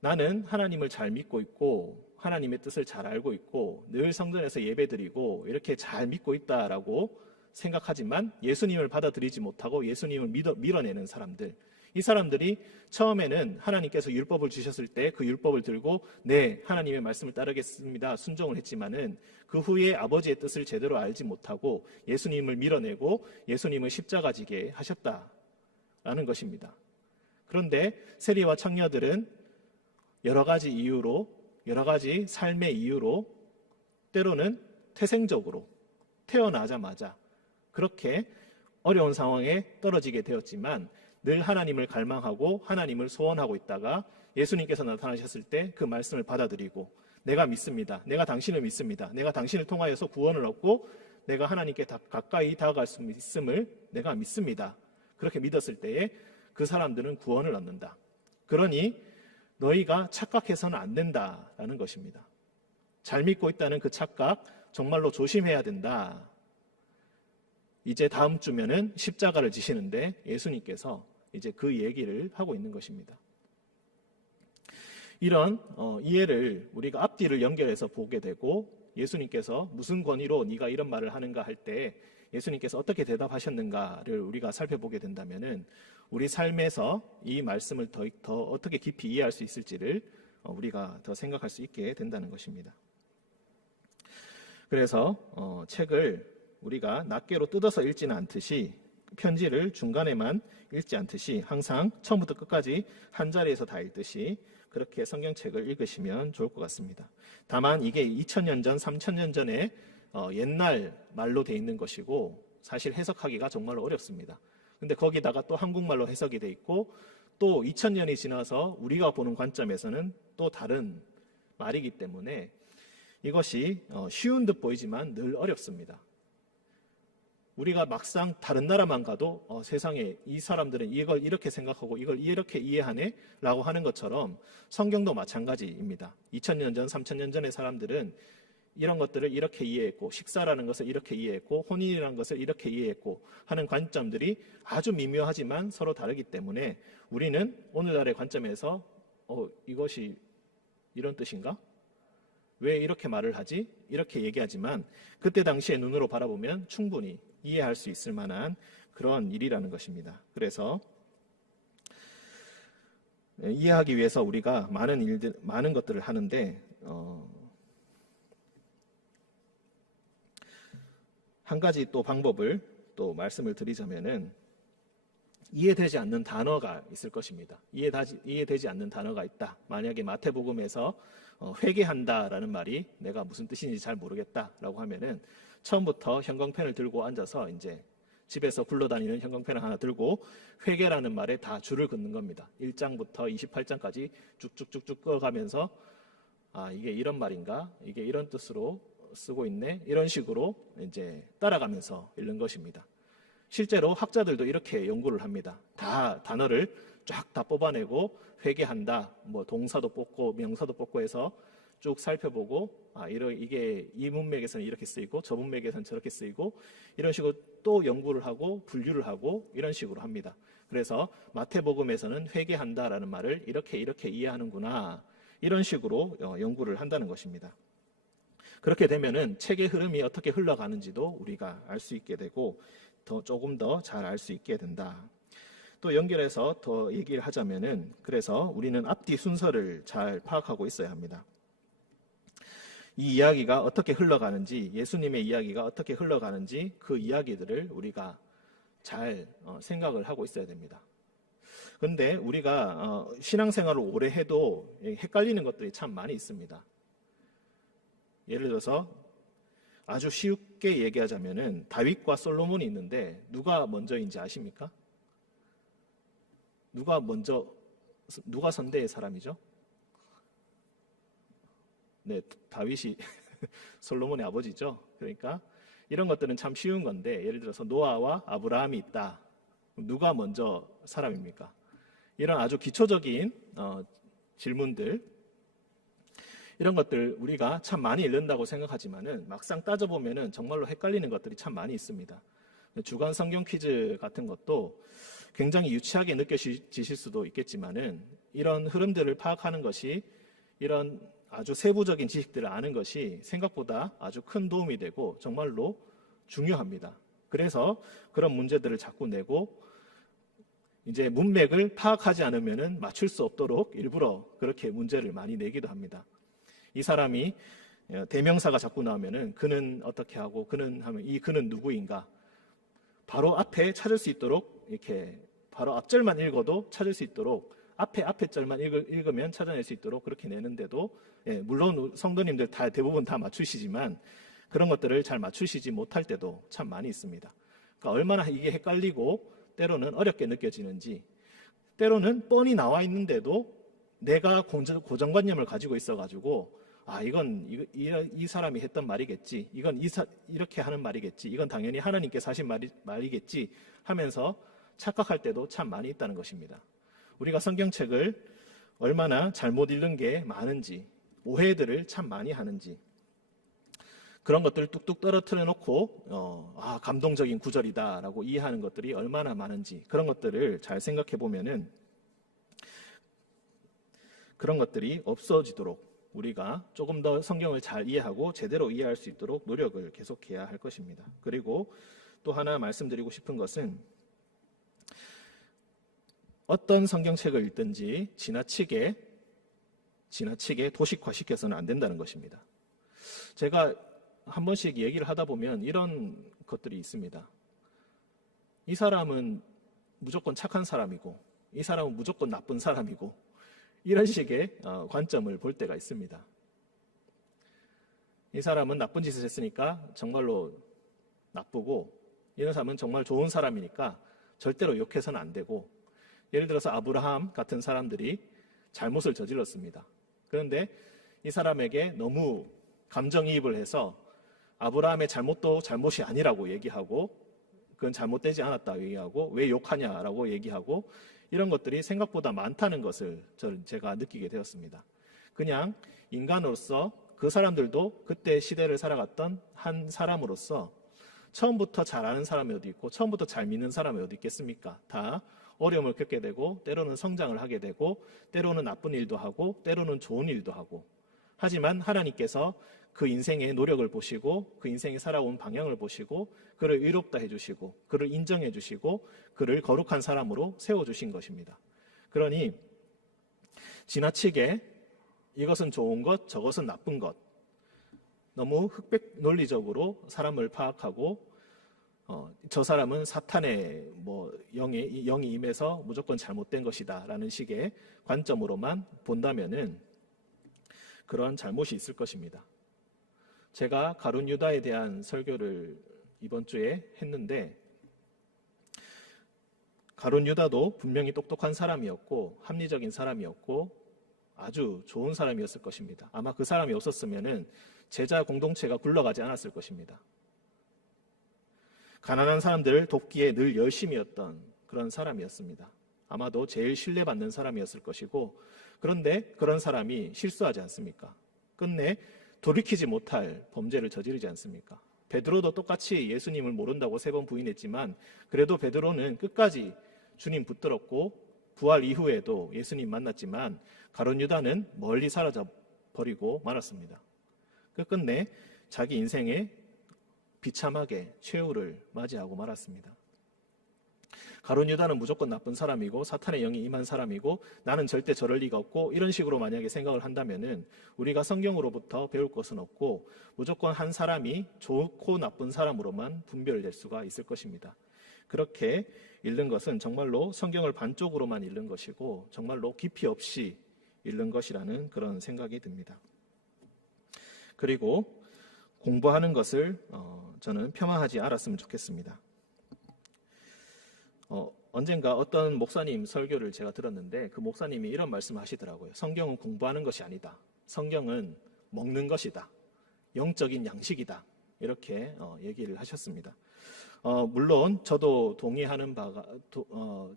나는 하나님을 잘 믿고 있고 하나님의 뜻을 잘 알고 있고 늘 성전에서 예배드리고 이렇게 잘 믿고 있다라고 생각하지만 예수님을 받아들이지 못하고 예수님을 밀어내는 사람들, 이 사람들이 처음에는 하나님께서 율법을 주셨을 때 그 율법을 들고 네, 하나님의 말씀을 따르겠습니다 순종을 했지만은 그 후에 아버지의 뜻을 제대로 알지 못하고 예수님을 밀어내고 예수님을 십자가 지게 하셨다라는 것입니다. 그런데 세리와 창녀들은 여러 가지 이유로, 여러 가지 삶의 이유로 때로는 태생적으로 태어나자마자 그렇게 어려운 상황에 떨어지게 되었지만 늘 하나님을 갈망하고 하나님을 소원하고 있다가 예수님께서 나타나셨을 때 그 말씀을 받아들이고 내가 믿습니다. 내가 당신을 믿습니다. 내가 당신을 통하여서 구원을 얻고 내가 하나님께 가까이 다가갈 수 있음을 내가 믿습니다. 그렇게 믿었을 때에 그 사람들은 구원을 얻는다. 그러니 너희가 착각해서는 안 된다라는 것입니다. 잘 믿고 있다는 그 착각 정말로 조심해야 된다. 이제 다음 주면은 십자가를 지시는데 예수님께서 이제 그 얘기를 하고 있는 것입니다. 이런 이해를 우리가 앞뒤를 연결해서 보게 되고 예수님께서 무슨 권위로 네가 이런 말을 하는가 할 때 예수님께서 어떻게 대답하셨는가를 우리가 살펴보게 된다면은 우리 삶에서 이 말씀을 더 어떻게 깊이 이해할 수 있을지를 우리가 더 생각할 수 있게 된다는 것입니다. 그래서 책을 우리가 낱개로 뜯어서 읽지는 않듯이, 편지를 중간에만 읽지 않듯이 항상 처음부터 끝까지 한 자리에서 다 읽듯이 그렇게 성경책을 읽으시면 좋을 것 같습니다. 다만 이게 2000년 전, 3000년 전에 옛날 말로 돼 있는 것이고 사실 해석하기가 정말로 어렵습니다. 근데 거기다가 또 한국말로 해석이 돼 있고 또 2000년이 지나서 우리가 보는 관점에서는 또 다른 말이기 때문에 이것이 쉬운 듯 보이지만 늘 어렵습니다. 우리가 막상 다른 나라만 가도 세상에 이 사람들은 이걸 이렇게 생각하고 이걸 이렇게 이해하네? 라고 하는 것처럼 성경도 마찬가지입니다. 2000년 전, 3000년 전의 사람들은 이런 것들을 이렇게 이해했고, 식사라는 것을 이렇게 이해했고, 혼인이라는 것을 이렇게 이해했고 하는 관점들이 아주 미묘하지만 서로 다르기 때문에 우리는 오늘날의 관점에서 이것이 이런 뜻인가? 왜 이렇게 말을 하지? 이렇게 얘기하지만 그때 당시의 눈으로 바라보면 충분히 이해할 수 있을 만한 그런 일이라는 것입니다. 그래서 이해하기 위해서 우리가 많은 것들을 하는데 한 가지 또 방법을 또 말씀을 드리자면은 이해되지 않는 단어가 있을 것입니다. 이해되지 않는 단어가 있다. 만약에 마태복음에서 회개한다라는 말이 내가 무슨 뜻인지 잘 모르겠다라고 하면은 처음부터 형광펜을 들고 앉아서 이제 집에서 굴러다니는 형광펜을 하나 들고 회개라는 말에 다 줄을 긋는 겁니다. 1장부터 28장까지 쭉쭉쭉쭉 끌어가면서 이게 이런 말인가? 이게 이런 뜻으로 쓰고 있네? 이런 식으로 이제 따라가면서 읽는 것입니다. 실제로 학자들도 이렇게 연구를 합니다. 다 단어를 쫙 다 뽑아내고 회개한다, 뭐 동사도 뽑고 명사도 뽑고 해서 쭉 살펴보고 이게 이 문맥에서는 이렇게 쓰이고 저 문맥에서는 저렇게 쓰이고 이런 식으로 또 연구를 하고 분류를 하고 이런 식으로 합니다. 그래서 마태복음에서는 회개한다라는 말을 이렇게 이해하는구나 이런 식으로 연구를 한다는 것입니다. 그렇게 되면은 책의 흐름이 어떻게 흘러가는지도 우리가 알 수 있게 되고 조금 더 잘 알 수 있게 된다. 또 연결해서 더 얘기를 하자면은 그래서 우리는 앞뒤 순서를 잘 파악하고 있어야 합니다. 이 이야기가 어떻게 흘러가는지, 예수님의 이야기가 어떻게 흘러가는지 그 이야기들을 우리가 잘 생각을 하고 있어야 됩니다. 그런데 우리가 신앙생활을 오래 해도 헷갈리는 것들이 참 많이 있습니다. 예를 들어서 아주 쉽게 얘기하자면은 다윗과 솔로몬이 있는데 누가 먼저인지 아십니까? 누가 선대의 사람이죠? 네, 다윗이 솔로몬의 아버지죠. 그러니까 이런 것들은 참 쉬운 건데 예를 들어서 노아와 아브라함이 있다. 누가 먼저 사람입니까? 이런 아주 기초적인 질문들, 이런 것들 우리가 참 많이 읽는다고 생각하지만은 막상 따져보면은 정말로 헷갈리는 것들이 참 많이 있습니다. 주간 성경 퀴즈 같은 것도 굉장히 유치하게 느껴지실 수도 있겠지만은 이런 흐름들을 파악하는 것이, 이런 아주 세부적인 지식들을 아는 것이 생각보다 아주 큰 도움이 되고 정말로 중요합니다. 그래서 그런 문제들을 자꾸 내고 이제 문맥을 파악하지 않으면은 맞출 수 없도록 일부러 그렇게 문제를 많이 내기도 합니다. 이 사람이 대명사가 자꾸 나오면은 그는 어떻게 하고 그는 하면 이 그는 누구인가 바로 앞에 찾을 수 있도록 이렇게 바로 앞절만 읽어도 찾을 수 있도록 앞에 절만 읽으면 찾아낼 수 있도록 그렇게 내는데도 물론 성도님들 대부분 다 맞추시지만 그런 것들을 잘 맞추시지 못할 때도 참 많이 있습니다. 그러니까 얼마나 이게 헷갈리고 때로는 어렵게 느껴지는지, 때로는 뻔히 나와 있는데도 내가 고정관념을 가지고 있어가지고 이건 이 사람이 했던 말이겠지, 이건 이렇게 하는 말이겠지, 이건 당연히 하나님께서 하신 말이겠지 하면서 착각할 때도 참 많이 있다는 것입니다. 우리가 성경책을 얼마나 잘못 읽는 게 많은지, 오해들을 참 많이 하는지, 그런 것들을 뚝뚝 떨어뜨려 놓고 감동적인 구절이다라고 이해하는 것들이 얼마나 많은지, 그런 것들을 잘 생각해 보면은 그런 것들이 없어지도록 우리가 조금 더 성경을 잘 이해하고 제대로 이해할 수 있도록 노력을 계속해야 할 것입니다. 그리고 또 하나 말씀드리고 싶은 것은 어떤 성경책을 읽든지 지나치게 도식화시켜서는 안 된다는 것입니다. 제가 한 번씩 얘기를 하다 보면 이런 것들이 있습니다. 이 사람은 무조건 착한 사람이고 이 사람은 무조건 나쁜 사람이고 이런 식의 관점을 볼 때가 있습니다. 이 사람은 나쁜 짓을 했으니까 정말로 나쁘고 이런 사람은 정말 좋은 사람이니까 절대로 욕해서는 안 되고, 예를 들어서 아브라함 같은 사람들이 잘못을 저질렀습니다. 그런데 이 사람에게 너무 감정이입을 해서 아브라함의 잘못도 잘못이 아니라고 얘기하고 그건 잘못되지 않았다고 얘기하고 왜 욕하냐라고 얘기하고 이런 것들이 생각보다 많다는 것을 제가 느끼게 되었습니다. 그냥 인간으로서 그 사람들도 그때 시대를 살아갔던 한 사람으로서 처음부터 잘 아는 사람이 어디 있고 처음부터 잘 믿는 사람이 어디 있겠습니까? 다 어려움을 겪게 되고 때로는 성장을 하게 되고 때로는 나쁜 일도 하고 때로는 좋은 일도 하고, 하지만 하나님께서 그 인생의 노력을 보시고 그 인생이 살아온 방향을 보시고 그를 의롭다 해주시고 그를 인정해 주시고 그를 거룩한 사람으로 세워주신 것입니다. 그러니 지나치게 이것은 좋은 것 저것은 나쁜 것 너무 흑백 논리적으로 사람을 파악하고 저 사람은 사탄의 영이 임해서 무조건 잘못된 것이다 라는 식의 관점으로만 본다면은 그런 잘못이 있을 것입니다. 제가 가룟 유다에 대한 설교를 이번 주에 했는데 가룟 유다도 분명히 똑똑한 사람이었고 합리적인 사람이었고 아주 좋은 사람이었을 것입니다. 아마 그 사람이 없었으면은 제자 공동체가 굴러가지 않았을 것입니다. 가난한 사람들을 돕기에 늘 열심이었던 그런 사람이었습니다. 아마도 제일 신뢰받는 사람이었을 것이고, 그런데 그런 사람이 실수하지 않습니까? 끝내 돌이키지 못할 범죄를 저지르지 않습니까? 베드로도 똑같이 예수님을 모른다고 3번 부인했지만 그래도 베드로는 끝까지 주님 붙들었고 부활 이후에도 예수님 만났지만 가룟 유다는 멀리 사라져 버리고 말았습니다. 끝끝내 자기 인생에 비참하게 최후를 맞이하고 말았습니다. 가룟 유다는 무조건 나쁜 사람이고 사탄의 영이 임한 사람이고 나는 절대 저럴 리가 없고 이런 식으로 만약에 생각을 한다면은 우리가 성경으로부터 배울 것은 없고 무조건 한 사람이 좋고 나쁜 사람으로만 분별될 수가 있을 것입니다. 그렇게 읽는 것은 정말로 성경을 반쪽으로만 읽는 것이고 정말로 깊이 없이 읽는 것이라는 그런 생각이 듭니다. 그리고 공부하는 것을 저는 폄하하지 않았으면 좋겠습니다. 언젠가 어떤 목사님 설교를 제가 들었는데 그 목사님이 이런 말씀을 하시더라고요. 성경은 공부하는 것이 아니다. 성경은 먹는 것이다. 영적인 양식이다. 이렇게 얘기를 하셨습니다. 물론 저도 동의하는 바가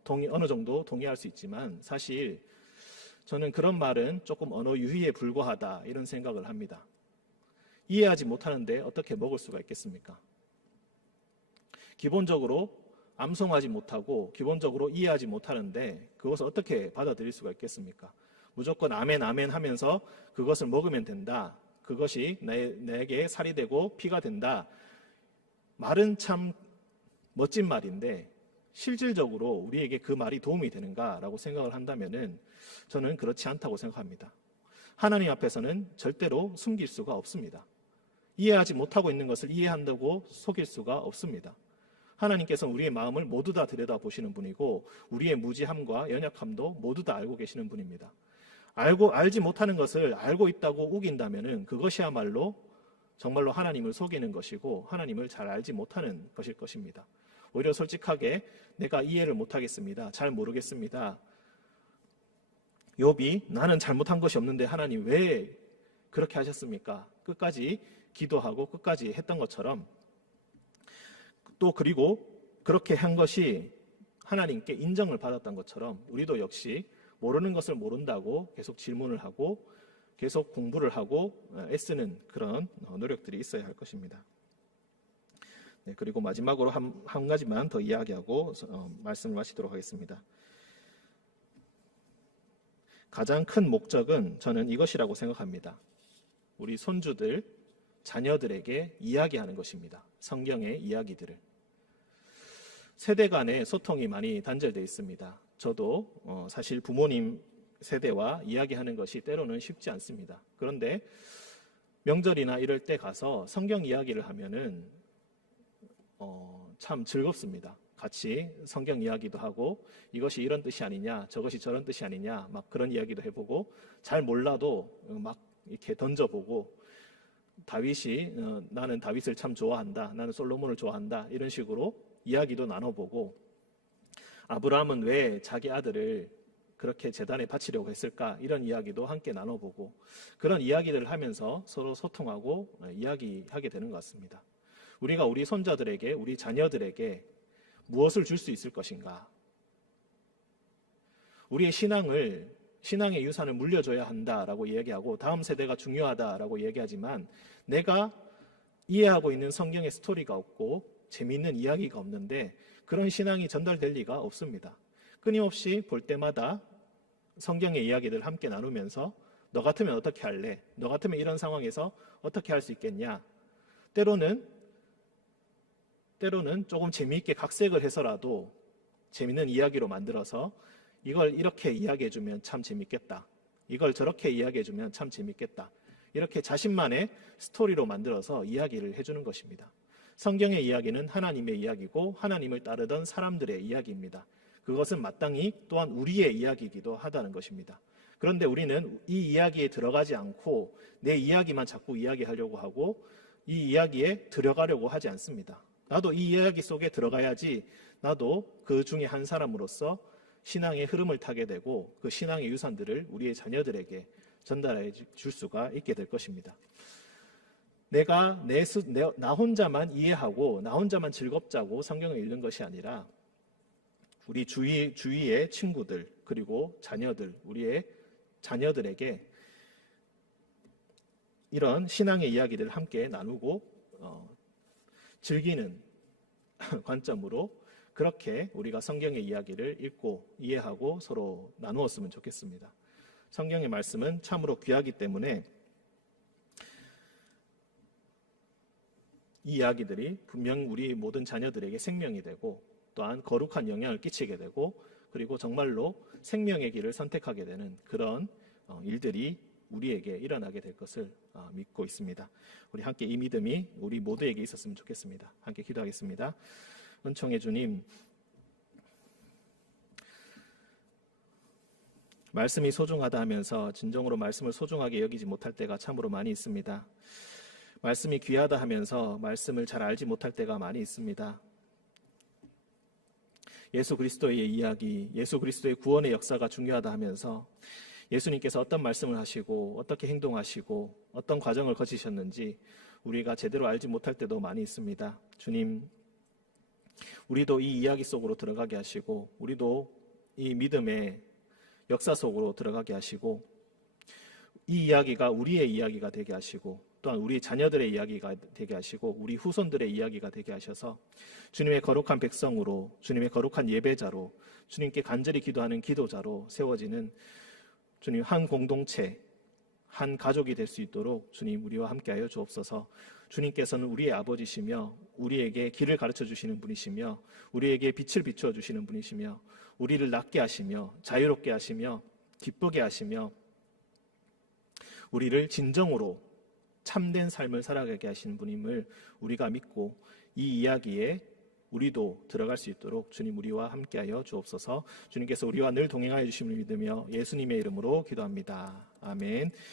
어느 정도 동의할 수 있지만 사실 저는 그런 말은 조금 언어 유희에 불과하다 이런 생각을 합니다. 이해하지 못하는데 어떻게 먹을 수가 있겠습니까? 기본적으로 암송하지 못하고 기본적으로 이해하지 못하는데 그것을 어떻게 받아들일 수가 있겠습니까? 무조건 아멘 아멘 하면서 그것을 먹으면 된다. 그것이 내게 살이 되고 피가 된다. 말은 참 멋진 말인데 실질적으로 우리에게 그 말이 도움이 되는가라고 생각을 한다면은 저는 그렇지 않다고 생각합니다. 하나님 앞에서는 절대로 숨길 수가 없습니다. 이해하지 못하고 있는 것을 이해한다고 속일 수가 없습니다. 하나님께서는 우리의 마음을 모두 다 들여다보시는 분이고 우리의 무지함과 연약함도 모두 다 알고 계시는 분입니다. 알지 못하는 것을 알고 있다고 우긴다면은 그것이야말로 정말로 하나님을 속이는 것이고 하나님을 잘 알지 못하는 것일 것입니다. 오히려 솔직하게 내가 이해를 못하겠습니다. 잘 모르겠습니다. 욥이 나는 잘못한 것이 없는데 하나님 왜 그렇게 하셨습니까? 끝까지 기도하고 끝까지 했던 것처럼 또 그리고 그렇게 한 것이 하나님께 인정을 받았던 것처럼 우리도 역시 모르는 것을 모른다고 계속 질문을 하고 계속 공부를 하고 애쓰는 그런 노력들이 있어야 할 것입니다. 네, 그리고 마지막으로 한 가지만 더 이야기하고 말씀을 마치도록 하겠습니다. 가장 큰 목적은 저는 이것이라고 생각합니다. 우리 손주들, 자녀들에게 이야기하는 것입니다. 성경의 이야기들을. 세대 간의 소통이 많이 단절되어 있습니다. 저도 사실 부모님 세대와 이야기하는 것이 때로는 쉽지 않습니다. 그런데 명절이나 이럴 때 가서 성경 이야기를 하면은 참 즐겁습니다. 같이 성경 이야기도 하고 이것이 이런 뜻이 아니냐, 저것이 저런 뜻이 아니냐, 막 그런 이야기도 해보고 잘 몰라도 막 이렇게 던져보고 다윗이 나는 다윗을 참 좋아한다, 나는 솔로몬을 좋아한다 이런 식으로 이야기도 나눠보고 아브라함은 왜 자기 아들을 그렇게 제단에 바치려고 했을까 이런 이야기도 함께 나눠보고 그런 이야기들을 하면서 서로 소통하고 이야기하게 되는 것 같습니다. 우리가 우리 손자들에게, 우리 자녀들에게 무엇을 줄 수 있을 것인가? 우리의 신앙의 유산을 물려줘야 한다라고 얘기하고 다음 세대가 중요하다라고 얘기하지만 내가 이해하고 있는 성경의 스토리가 없고 재미있는 이야기가 없는데 그런 신앙이 전달될 리가 없습니다. 끊임없이 볼 때마다 성경의 이야기들 함께 나누면서 너 같으면 어떻게 할래? 너 같으면 이런 상황에서 어떻게 할 수 있겠냐? 때로는 조금 재미있게 각색을 해서라도 재미있는 이야기로 만들어서 이걸 이렇게 이야기해주면 참 재밌겠다. 이걸 저렇게 이야기해주면 참 재밌겠다. 이렇게 자신만의 스토리로 만들어서 이야기를 해주는 것입니다. 성경의 이야기는 하나님의 이야기고 하나님을 따르던 사람들의 이야기입니다. 그것은 마땅히 또한 우리의 이야기이기도 하다는 것입니다. 그런데 우리는 이 이야기에 들어가지 않고 내 이야기만 자꾸 이야기하려고 하고 이 이야기에 들어가려고 하지 않습니다. 나도 이 이야기 속에 들어가야지 나도 그 중에 한 사람으로서 신앙의 흐름을 타게 되고 그 신앙의 유산들을 우리의 자녀들에게 전달해 줄 수가 있게 될 것입니다. 내가 나 혼자만 이해하고 나 혼자만 즐겁자고 성경을 읽는 것이 아니라 우리 주위의 친구들 그리고 자녀들, 우리의 자녀들에게 이런 신앙의 이야기들을 함께 나누고 즐기는 관점으로 그렇게 우리가 성경의 이야기를 읽고 이해하고 서로 나누었으면 좋겠습니다. 성경의 말씀은 참으로 귀하기 때문에 이 이야기들이 분명 우리 모든 자녀들에게 생명이 되고 또한 거룩한 영향을 끼치게 되고 그리고 정말로 생명의 길을 선택하게 되는 그런 일들이 우리에게 일어나게 될 것을 믿고 있습니다. 우리 함께 이 믿음이 우리 모두에게 있었으면 좋겠습니다. 함께 기도하겠습니다. 은총의 주님, 말씀이 소중하다 하면서 진정으로 말씀을 소중하게 여기지 못할 때가 참으로 많이 있습니다. 말씀이 귀하다 하면서 말씀을 잘 알지 못할 때가 많이 있습니다. 예수 그리스도의 이야기, 예수 그리스도의 구원의 역사가 중요하다 하면서 예수님께서 어떤 말씀을 하시고 어떻게 행동하시고 어떤 과정을 거치셨는지 우리가 제대로 알지 못할 때도 많이 있습니다. 주님, 우리도 이 이야기 속으로 들어가게 하시고 우리도 이 믿음의 역사 속으로 들어가게 하시고 이 이야기가 우리의 이야기가 되게 하시고 또한 우리 자녀들의 이야기가 되게 하시고 우리 후손들의 이야기가 되게 하셔서 주님의 거룩한 백성으로 주님의 거룩한 예배자로 주님께 간절히 기도하는 기도자로 세워지는 주님 한 공동체 한 가족이 될 수 있도록 주님 우리와 함께하여 주옵소서. 주님께서는 우리의 아버지시며 우리에게 길을 가르쳐 주시는 분이시며 우리에게 빛을 비추어 주시는 분이시며 우리를 낫게 하시며 자유롭게 하시며 기쁘게 하시며 우리를 진정으로 참된 삶을 살아가게 하신 분임을 우리가 믿고 이 이야기에 우리도 들어갈 수 있도록 주님 우리와 함께하여 주옵소서. 주님께서 우리와 늘 동행하여 주심을 믿으며 예수님의 이름으로 기도합니다. 아멘.